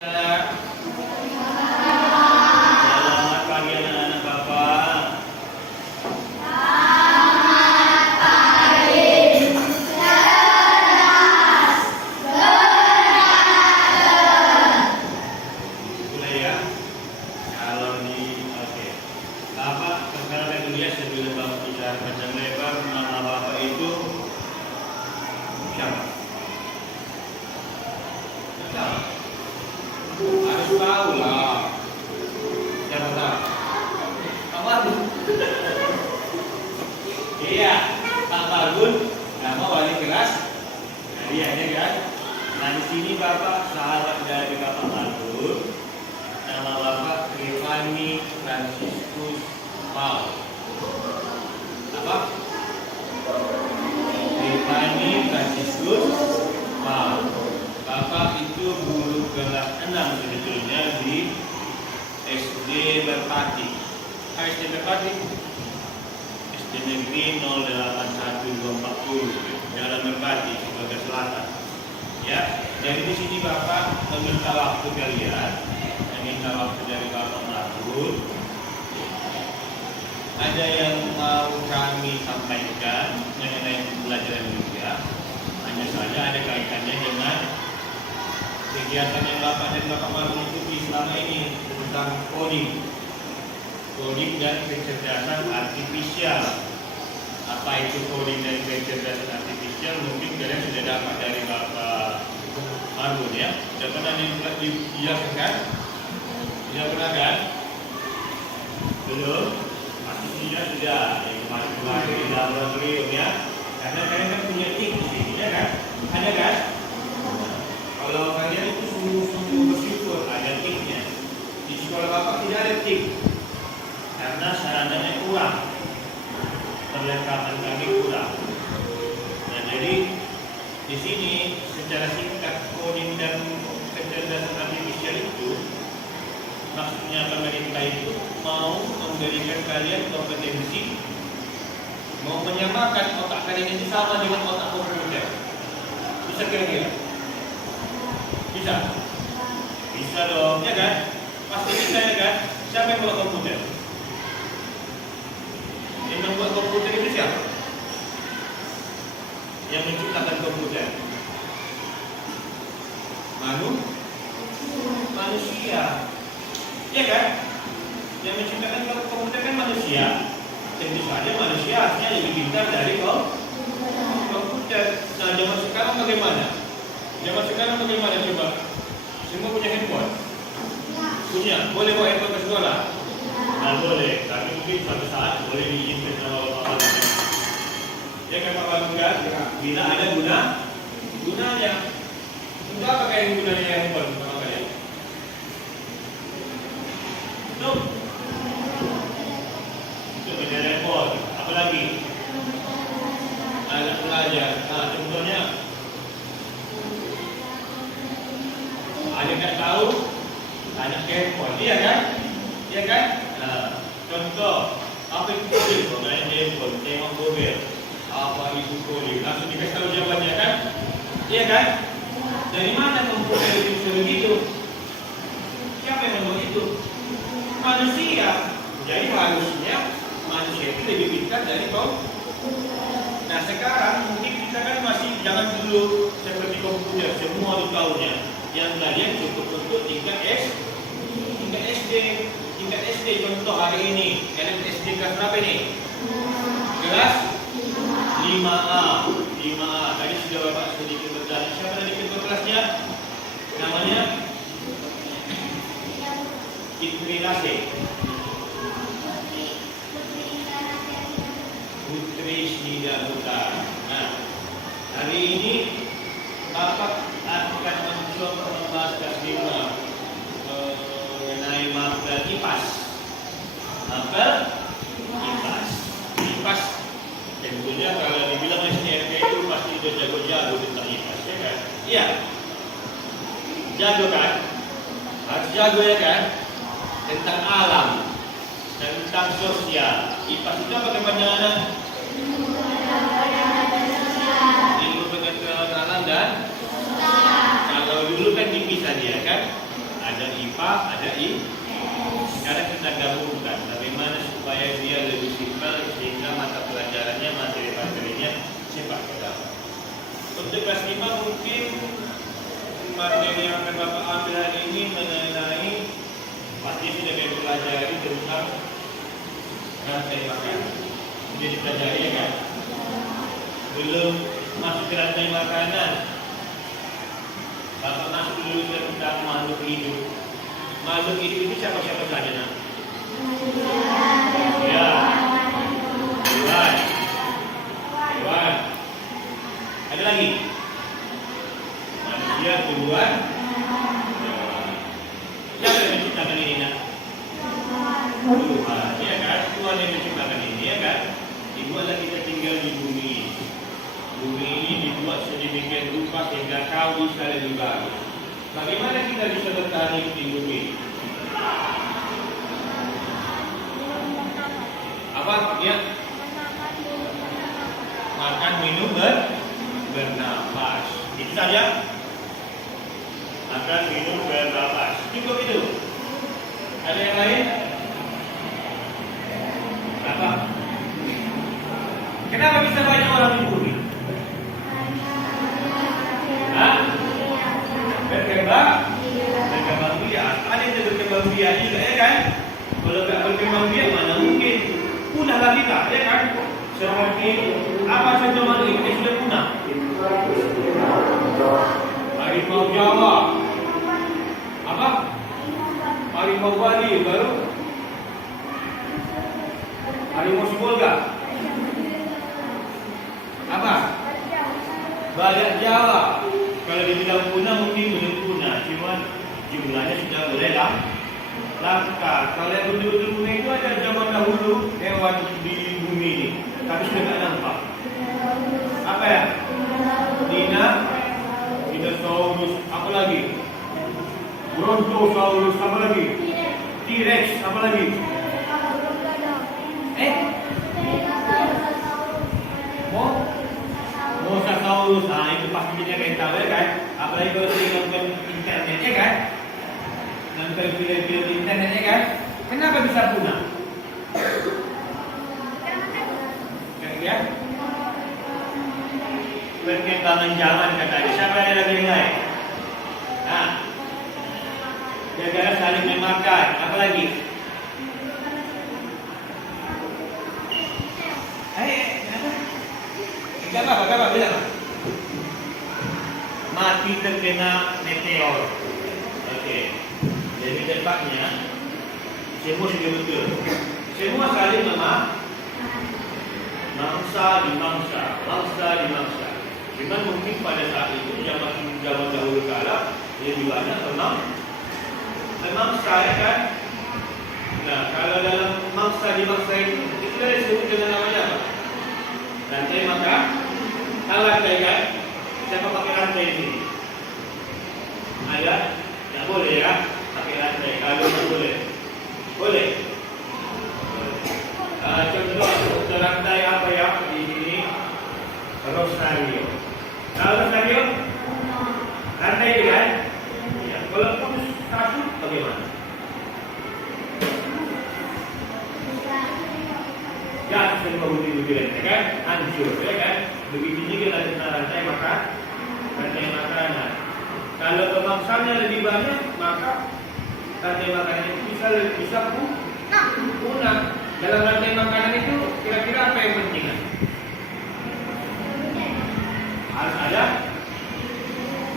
Selamat pagi anak-anak Bapak. Mulai ya. Kalau oke. Bapak sekarang akan lihat sebelum Bapak bicara panjang lebar nama Bapak itu siapa? Harus tahu lah. Siapa tahu? Pak Margun. Iya, Pak Margun, nama wali kelas. Iya, kan? Nah di sini Bapak sahabat dari Bapak Margun. Nama Bapak Rifani Franciscus Paul. Apa? Rifani Franciscus Paul. Bapak itu guru kelas 6 sebetulnya di SD Merpati. SD Merpati? SD Negeri 081240 Jalan Merpati, Sulawesi Selatan. Ya, dari di sini Bapak meminta waktu kalian, meminta waktu dari Bapak Margun. Ada yang mau kami sampaikan mengenai pembelajaran juga. Hanya saja ada kaitannya dengan kegiatan yang Bapak dan Bapak Margun ikuti selama ini tentang coding dan kecerdasan artifisial. Apa itu coding dan kecerdasan artifisial? Mungkin kalian sudah dapat dari Bapak Margun ya. Sudah pernah dijelaskan? Sudah pernah kan? Belum? Pastinya sudah. Yang kemarin di laboratorium ya. Karena kalian kan punya tik di sini ya kan? Ada kan? Kalau kalian itu sungguh bersyukur ada tiknya. Di sekolah Bapak tidak ada tik karena sarananya kurang, perlengkapan kami kurang. Nah jadi di sini secara singkat coding dan kecerdasan artifisial itu maksudnya pemerintah itu mau memberikan kalian kompetensi, mau menyamakan otak kalian itu sama dengan otak komputer. Bisa kira-kira? Bisa? Bisa dong, ya kan? Pasti bisa ya kan? Siapa yang buat komputer? Yang membuat komputer itu siapa? Yang menciptakan komputer? Manusia. Ya kan? Yang menciptakan komputer kan manusia. Tentu saja manusia artinya lebih pintar dari komputer. Nah zaman sekarang bagaimana? Zaman sekarang bagaimana coba? Semua punya handphone? Punya. Boleh bawa handphone ke sekolah? Nah, boleh. Tapi mungkin suatu saat boleh diizinkan sama Bapak Margun. Ya kan Pak Margun kan? Bila ada gunanya. Untuk apa kayak gunanya handphone sama kalian? Untuk mencari handphone. Apa lagi? Alat belajar. Nah, contohnya ada yang tahu anak handphone, iya kan? Iya kan? Nah, contoh apa itu coding? Main handphone, tengok Google. Apa itu coding? Langsung dikasih tahu jawabannya kan? Iya kan? Dari mana komputer itu bisa begitu? Siapa yang membuat itu? Manusia. Jadi harusnya manusia itu lebih pintar dari komputer. Nah sekarang mungkin kita kan masih jangan dulu seperti komputer semua tahunya. Yang kalian cukup untuk tingkat SD contoh hari ini kalian SD kelas berapa ini? Kelas 5A. Tadi sudah Bapak sedikit bertanya. Siapa tadi ketua kelasnya? Namanya Putri Snida Buta. Nah hari ini Bapak akan mencoba membahas kelas 5 mengenai mapel IPAS. IPAS tentunya kalau dibilang SNRP itu pasti udah jago-jago tentang IPAS ya kan? Iya. Jago kan? Harus jago ya kan? Tentang alam, tentang sosial. IPAS itu apa kepanjangannya? Ilmu pengetahuan alam dan kalau dulu kan dipisah dia kan. Ada IPA, ada Sekarang kita gabungkan bagaimana supaya dia lebih simpel sehingga mata pelajarannya, materi-materinya cepat terdapat. Untuk kelas 5 mungkin materi yang akan Bapak ambil hari ini mengenai pasti sudah dipelajari tentang rantai makanan. Sudah dipelajari ya kan? Belum masuk ke rantai makanan, Bapak masuk dulu tentang makhluk hidup. Makhluk hidup itu siapa-siapa saja nak? Ya, hewan. Ada lagi? Manusia, tumbuhan. Siapa yang menciptakan ini nak? Tuhan, ya kan? Tuhan yang menciptakan ini, ya kan? Dibuatlah kita tinggal di bumi. Bumi ini dibuat sedemikian rupa sehingga kau bisa lebih bagus. Bagaimana kita bisa bertahan hidup di bumi? Apa? Ya. Makan, minum, bernafas. Itu saja. Makan, minum, bernafas. Cukup itu. Ada yang lain? Apa? Kenapa bisa banyak orang di bumi? Berkembang biak. Ada yang berkembang biak juga, ya kan? Kalau tak berkembang biak, mana mungkin punahlah kita, ya kan? Seperti apa saja makhluk ini sudah punah. Harimau Jawa, apa? Harimau Bali, baru harimau Sibolga, apa? Badak Jawa. Kalau dibilang punah mungkin belum punah, cuma jumlahnya sudah boleh langka. Kalau yang betul-betul punah itu ada zaman dahulu hewan di bumi ini, tapi sudah tak nampak. Apa ya? Dinosaurus, apa lagi? Brontosaurus, apa lagi? T-Rex, apa lagi? Mosasaurus, nah itu pasti kita akan tahu ya kan? Apalagi kalau sering nonton internet ya kan? Nonton film-film di internet ya kan? Kenapa bisa punah? Ya? Perkembangan zaman katanya. Siapa ada lagi yang lain? Nah, gara-gara saling memakan, apa lagi? Gak apa, bilang. Mati terkena meteor. Oke. Jadi tempatnya semua sudah betul. Semua saling mangsa di mangsa. Cuma mungkin pada saat itu zaman dahulu kala lebih banyak memangsa ya kan. Nah, kalau dalam mangsa di mangsa itu disebut dengan namanya apa? Rantai makan. Kalau rantai kan, siapa pakai rantai ini? Ada? Tidak boleh ya, pakai rantai. Kalau tidak boleh, boleh. Contoh untuk rantai apa ya di sini? Rosario. Kalau Rosario, rantai ini kan? Ya. Kalau putus kasut bagaimana? Ya, semua budi-budian, ya kan? Hancur, ya kan? Begitu juga tentang rantai makanan. Kalau pemangsanya lebih banyak, maka rantai makanan itu bisa punah. Dalam rantai makanan itu kira-kira apa yang penting? Harus ada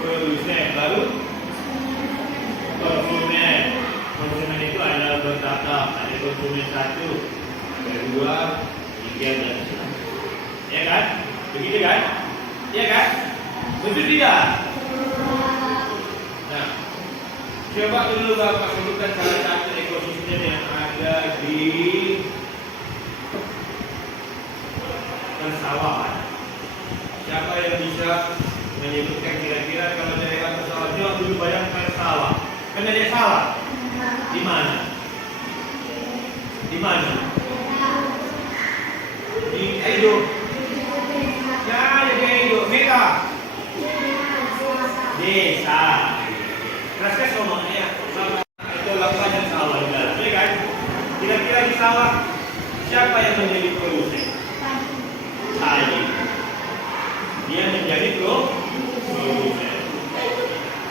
produsen, baru konsumen. Konsumen itu adalah bertahap. Ada konsumen 1, kedua, 3 dan seterusnya. Ya kan? Begitu kan? Ya kan? Betul tidak? Nah, coba dulu Bapak sebutkan salah satu ekosistem yang ada di persawahan. Siapa yang bisa menyebutkan kira-kira kalau dari persawahan? Coba dulu bayang persawah. Kan ada sawah? Di mana? Di mana? Di Edo. Ya, di Edo. Mega. Desa. Rasanya sama ya. siapa yang menjadi produsen? Tadi. Dia menjadi produsen.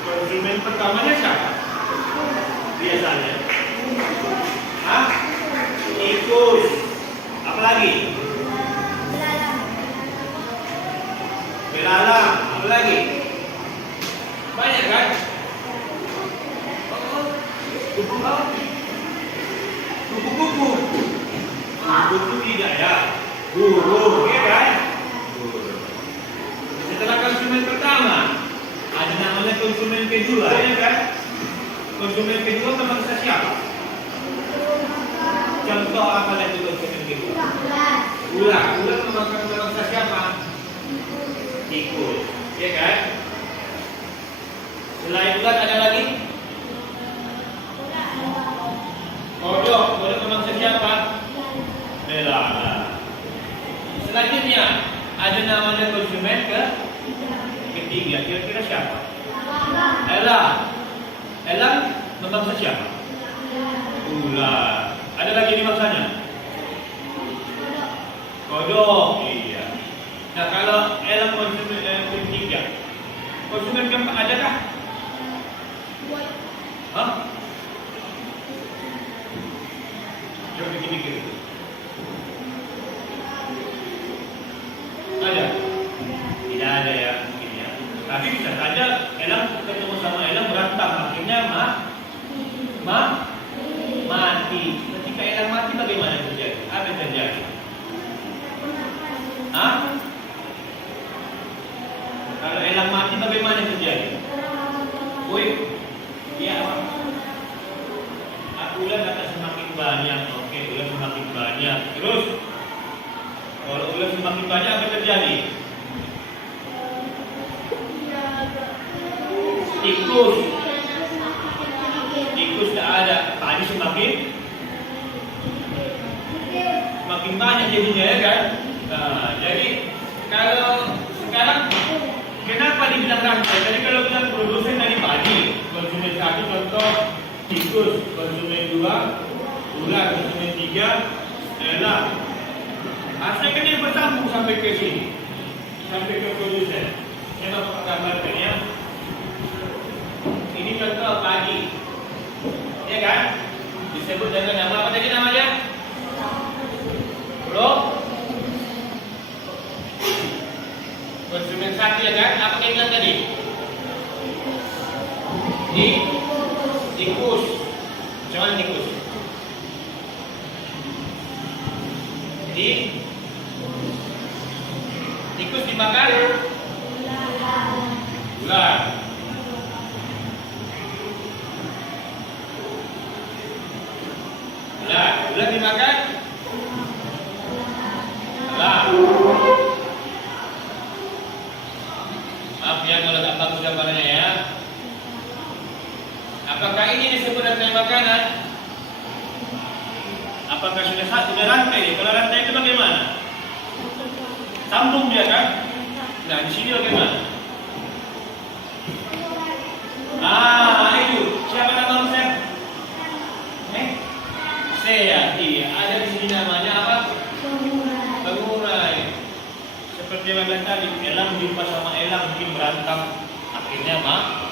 Konsumen pertamanya siapa? Biasanya. Hah? Tikus. Apa lagi? Belalang. Apa lagi? Banyak kan? Kupu-kupu. Kupu-kupu tidak ya. Burung, ya kan? Burung. Setelah konsumen pertama, ada namanya konsumen kedua, ya kan? Konsumen kedua memangsa siapa? Contoh apa lagi konsumen kedua? Ular. Ular memangsa siapa? Tikus, ya kan? Selain ular ada lagi? Kodok. Kodok memangsa siapa? Belalang. Selanjutnya ada namanya konsumen ketiga. Kira-kira siapa? Elang. Elang memangsa siapa? Ular. Ada lagi di mangsanya? Kodok. Iya. Nah, kalau elang konsumen ketiga, konsumen keempat adakah? Hah? Coba pikir-pikir. Ada? Tidak ada ya mungkin ya. Tapi bisa saja elang ketemu sama elang berantem, akhirnya mati. Ketika elang mati bagaimana terjadi? Apa yang terjadi? Hah? Kalau elang mati bagaimana terjadi? Woi, ya. Ular akan semakin banyak. Oke, ular semakin banyak. Terus, kalau ular semakin banyak apa terjadi? Tikus. Tikus tak ada. Tadi semakin banyak jadinya, ya kan? Nah, jadi kalau sekarang kenapa dibilang rantai? Jadi kalau bilang produsen dari padi, konsumen satu contoh tikus, konsumen dua ular, konsumen tiga elang. Asal kan yang bersambung sampai ke sini, sampai ke produsen. Saya mau gambarkan ya. Ini contoh padi, ya kan? Disebut dengan nama apa tadi namanya? Konsumen satu, ya kan? Apa yang bilang tadi? Tikus. Jangan tikus. Tikus dimakan ular. Ular dimakan elang. Maaf ya kalau tak bagus gambarnya ya. Apakah ini disebut rantai makanan? Apakah sudah rantai? Kalau rantai itu bagaimana? Sambung dia kan? Nah, di sini bagaimana? Itu. Siapa nama Ustaz? Saya. Iya, ada di sini namanya apa? Pengurai. Seperti yang bilang tadi, elang jumpa sama elang mungkin berantem, akhirnya mati.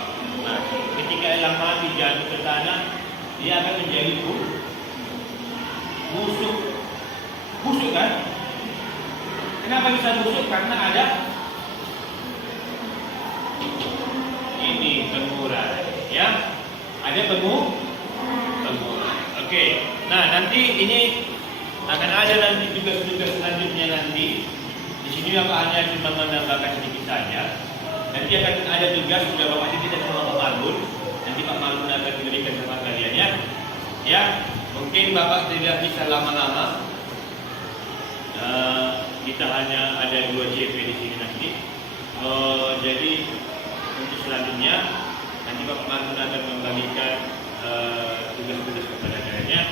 Ketika elang mati jatuh ke tanah, dia akan menjadi busuk. Busuk kan? Kenapa bisa busuk? Karena ada ini pengurai, ya. Ada pengurai. Oke. Nah, nanti ini akan ada nanti tugas-tugas selanjutnya nanti. Di sini Bapak hanya cuma menambahkan sedikit saja. Nanti akan ada tugas sudah Bapak kita sama Pak Margun. Nanti Pak Margun akan diberikan sama kalian ya. Ya, mungkin Bapak tidak bisa lama-lama. Kita hanya ada 2 JP di sini nanti. Jadi untuk selanjutnya nanti Bapak Margun akan membagikan tugas-tugas kepada kalian.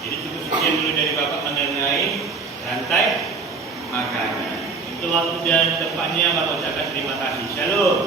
Jadi cukup sekian dulu dari Bapak mengenai rantai makanan. Untuk waktu dan tempatnya Bapak ucapkan terima kasih. Shalom.